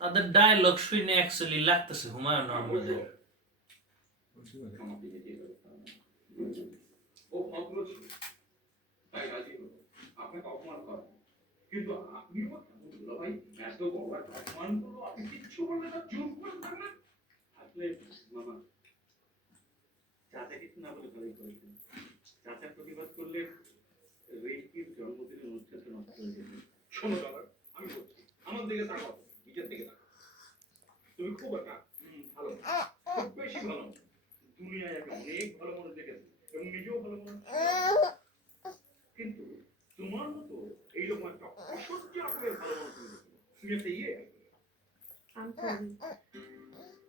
তাদের ডায়লগ শুনে অ্যাকচুয়ালি লাগতেছে হুমায়ুন আহমেদের। কিন্তু আপনিও ভাই এত বড় একটা অপমান করলো, আপনি কিচ্ছু বললেন না, চুপ করে থাকলেন। আসলে মামা চাচা কিছু না বলে ভালোই করেছেন। চাচা প্রতিবাদ করলে রেইকির জন্মদিনের অনুষ্ঠানটা নষ্ট হয়ে যেত। শোনো বাবা, আমি বলছি আমার দিকে তাকাও, নিজের দিকে তাকাও। তুমি খুব একটা ভালো, খুব বেশি ভালো। দুনিয়ায় আমি অনেক ভালো মানুষ দেখেছি এবং নিজেও ভালো মানুষ, কিন্তু তোমার মতো এইরকম একটা অসহ্য রকমের ভালো মানুষ তুমি দেখো। তুমি একটা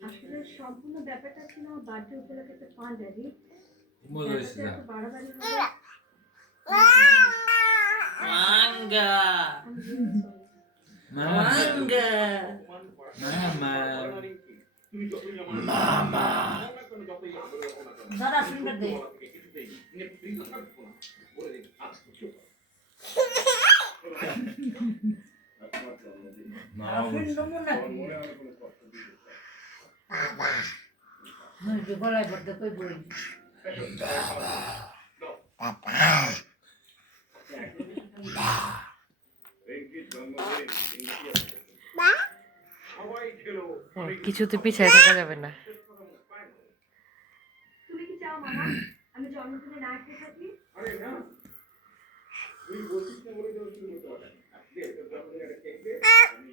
আসলে সম্পূর্ণ ব্যাপারটা ছিল আমার বার্থডে উপলক্ষে একটা ফান্ড আদি বাড়াবাড়ি হবে। মাঙ্গা মাঙ্গা মামা দাদা শুনবে দে গলায় ভরতে কই বই কিছুতে পিছায় থাকা যাবে না। তুমি কি চাও মামা আমি জন্মদিনে না খেয়ে থাকি? আরে না, তুই বলছিস না বলে শুরু করতে পারেন। আপনি একটা জন্মদিনে একটা কেক দে, আমি